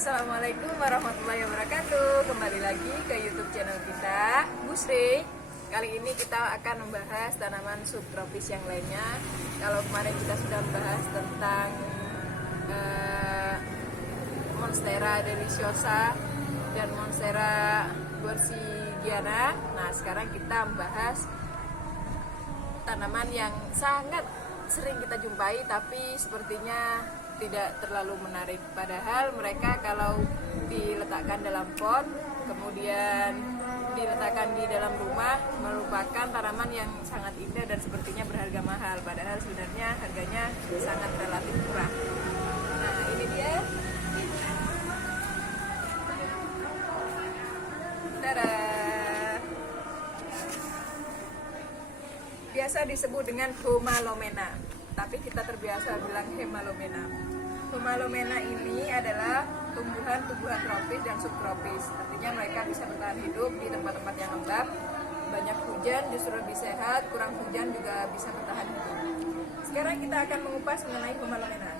Assalamualaikum warahmatullahi wabarakatuh. Kembali lagi ke YouTube channel kita, Bu Sri. Kali ini kita akan membahas tanaman subtropis yang lainnya. Kalau kemarin kita sudah membahas tentang Monstera deliciosa dan Monstera borsigiana. Nah, sekarang kita membahas tanaman yang sangat sering kita jumpai tapi sepertinya tidak terlalu menarik. Padahal mereka kalau diletakkan dalam pot, kemudian diletakkan di dalam rumah, merupakan tanaman yang sangat indah dan sepertinya berharga mahal. Padahal sebenarnya harganya sangat relatif murah. Nah, ini dia. Tada! Biasa disebut dengan Homalomena, tapi kita terbiasa bilang Hemalomena. Homalomena ini adalah tumbuhan-tumbuhan tropis dan subtropis. Artinya mereka bisa bertahan hidup di tempat-tempat yang lembab. Banyak hujan justru lebih sehat, kurang hujan juga bisa bertahan hidup. Sekarang kita akan mengupas mengenai Homalomena.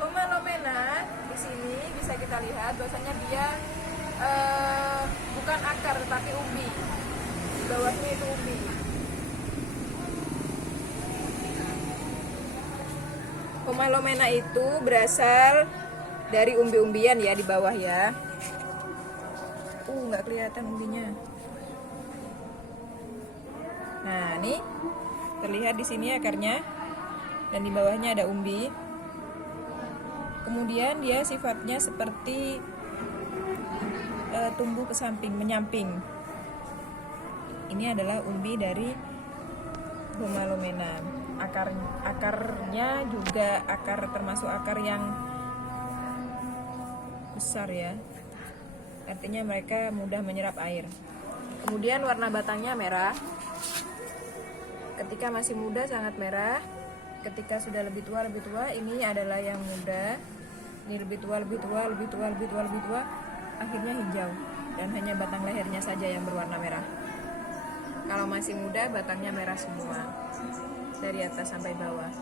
Homalomena di sini bisa kita lihat bahwasanya dia bukan akar tetapi umbi. Di bawahnya itu umbi. Homalomena itu berasal dari umbi-umbian ya di bawah ya. Nggak kelihatan umbinya. Nah, ini terlihat di sini akarnya dan di bawahnya ada umbi. Kemudian dia sifatnya seperti tumbuh ke samping, menyamping. Ini adalah umbi dari Homalomena. Akarnya juga termasuk akar yang besar ya. Artinya mereka mudah menyerap air. Kemudian warna batangnya merah. Ketika masih muda sangat merah. Ketika sudah lebih tua, ini adalah yang muda. Ini lebih tua, akhirnya hijau. Dan hanya batang lehernya saja yang berwarna merah. Kalau masih muda batangnya merah semua, dari atas sampai bawah.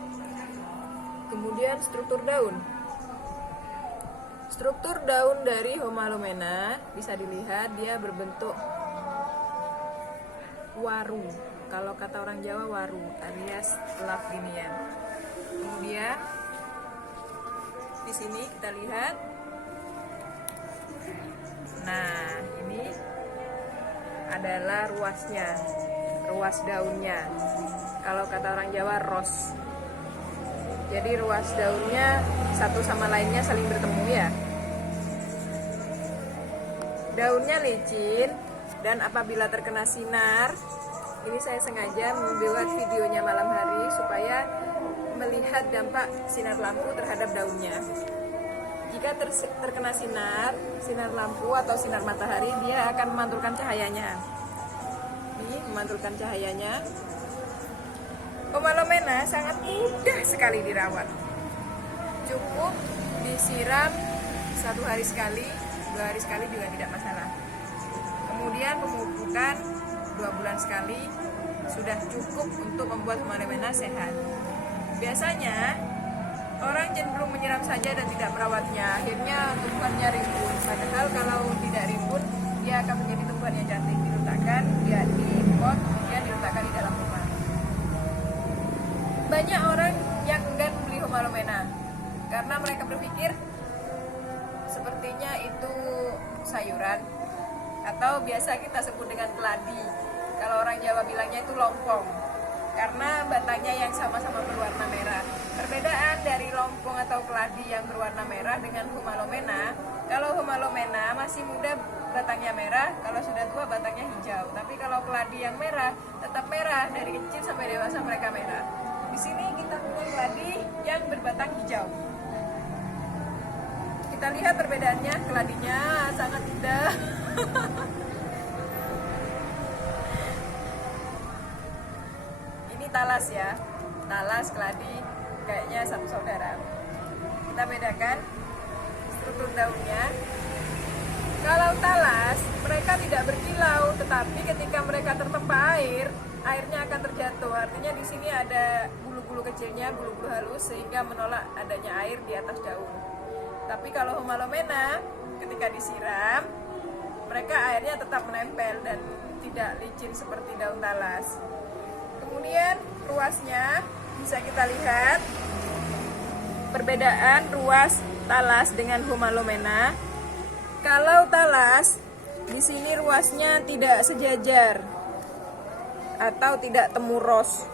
Kemudian struktur daun. Struktur daun dari Homalomena bisa dilihat dia berbentuk waru. Kalau kata orang Jawa waru alias love ginian. Kemudian di sini kita lihat. Nah, ini adalah ruasnya, ruas daunnya. Kalau kata orang Jawa ros. Jadi ruas daunnya satu sama lainnya saling bertemu ya. Daunnya licin dan apabila terkena sinar, ini saya sengaja membuat videonya malam hari supaya melihat dampak sinar lampu terhadap daunnya. Jika terkena sinar lampu atau sinar matahari, dia akan memantulkan cahayanya. Ini memantulkan cahayanya. Homalomena sangat mudah sekali dirawat. Cukup disiram 1 hari sekali, 2 hari sekali juga tidak masalah. Kemudian pemupukan 2 bulan sekali sudah cukup untuk membuat Homalomena sehat. Biasanya orang cenderung menyiram saja dan tidak merawatnya, akhirnya tumbuhannya rimbun. Padahal kalau tidak rimbun, dia akan menjadi tumbuhan yang cantik. Diletakkan di pot, kemudian diletakkan di dalam rumah. Banyak orang yang enggan membeli Homalomena karena mereka berpikir sepertinya itu sayuran atau biasa kita sebut dengan keladi. Kalau orang Jawa bilangnya itu lompong karena batangnya yang sama-sama berwarna merah. Perbedaan dari lompong atau keladi yang berwarna merah dengan Homalomena, kalau Homalomena masih muda batangnya merah, kalau sudah tua batangnya hijau. Tapi kalau keladi yang merah tetap merah, dari kecil sampai dewasa mereka merah. Di sini kita punya keladi yang berbatang hijau. Kita lihat perbedaannya, keladinya sangat indah. Ini talas ya, talas keladi kayaknya satu saudara. Kita bedakan struktur daunnya. Kalau talas, mereka tidak berkilau, tetapi ketika mereka tertempa air, airnya akan terjatuh. Artinya di sini ada bulu-bulu kecilnya, bulu-bulu halus sehingga menolak adanya air di atas daun. Tapi kalau Humalomena ketika disiram, mereka airnya tetap menempel dan tidak licin seperti daun talas. Kemudian ruasnya bisa kita lihat perbedaan ruas talas dengan Humalomena. Kalau talas di sini ruasnya tidak sejajar atau tidak temuros.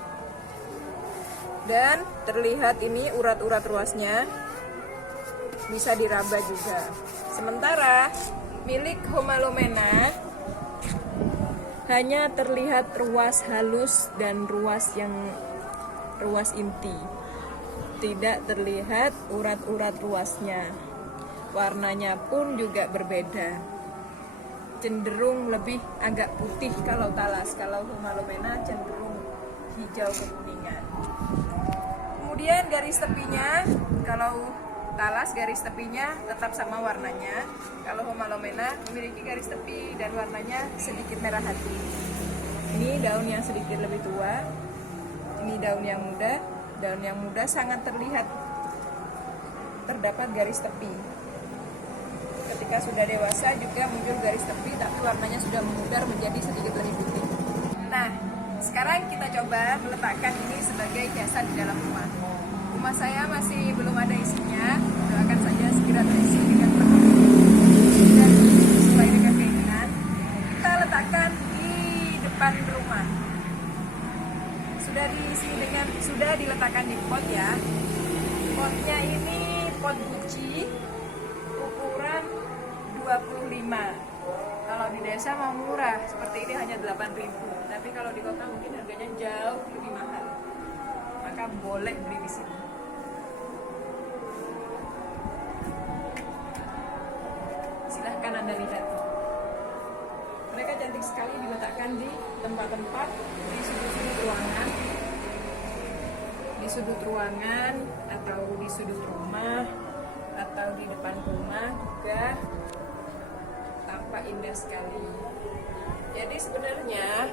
Dan terlihat ini urat-urat ruasnya bisa diraba juga. Sementara milik Humalomena hanya terlihat ruas halus dan ruas inti. Tidak terlihat urat-urat ruasnya. Warnanya pun juga berbeda. Cenderung lebih agak putih kalau talas, kalau Humalomena cenderung hijau kekuningan. Kemudian garis tepinya, kalau talas garis tepinya tetap sama warnanya. Kalau Humalomena memiliki garis tepi dan warnanya sedikit merah hati. Ini daun yang sedikit lebih tua, ini daun yang muda. Daun yang muda sangat terlihat terdapat garis tepi. Ketika sudah dewasa juga muncul garis tepi, tapi warnanya sudah memudar menjadi sedikit lebih putih. Nah, sekarang kita coba meletakkan ini sebagai hiasan di dalam rumah. Rumah saya masih belum ada isinya, doakan saja segera terisi dengan penuh dan sesuai dengan keinginan. Kita letakkan di depan rumah. Sudah diletakkan di pot ya. Potnya ini pot guci ukuran 25. Kalau di desa mau murah, seperti ini hanya 8.000. Tapi kalau di kota mungkin harganya jauh lebih mahal. Maka boleh beli di sini. Silahkan Anda lihat. Mereka cantik sekali diletakkan di tempat-tempat di sudut-sudut ruangan. Di sudut ruangan atau di sudut rumah atau di depan rumah juga tampak indah sekali. Jadi sebenarnya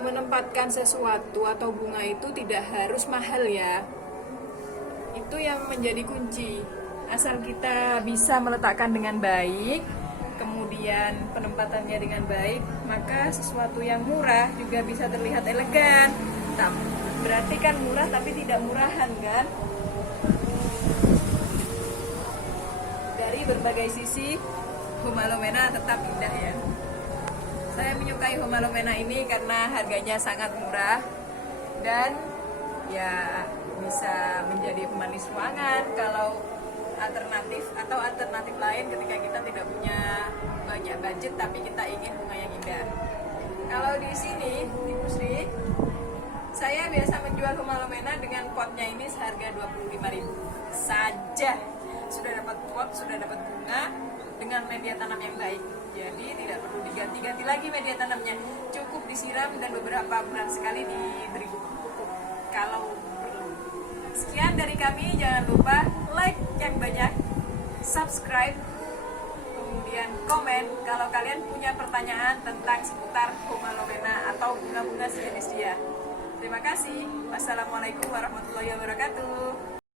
menempatkan sesuatu atau bunga itu tidak harus mahal ya. Itu yang menjadi kunci. Asal kita bisa meletakkan dengan baik, kemudian penempatannya dengan baik, maka sesuatu yang murah juga bisa terlihat elegan. Berarti kan murah tapi tidak murahan kan? Dari berbagai sisi Humalomena tetap indah ya. Saya menyukai Humalomena ini karena harganya sangat murah dan ya bisa menjadi pemanis ruangan kalau alternatif lain ketika kita tidak punya banyak budget tapi kita ingin bunga yang indah. Kalau di sini di Pusri saya biasa menjual Humalomena dengan potnya ini seharga 25.000 saja. Sudah dapat pot, sudah dapat bunga dengan media tanam yang baik. Jadi tidak perlu diganti-ganti lagi media tanamnya. Cukup disiram dan beberapa bulan sekali diberi pupuk kalau perlu. Sekian dari kami, jangan lupa like yang banyak, subscribe, kemudian komen kalau kalian punya pertanyaan tentang seputar Humalomena atau bunga-bunga sejenis dia. Terima kasih. Wassalamualaikum warahmatullahi wabarakatuh.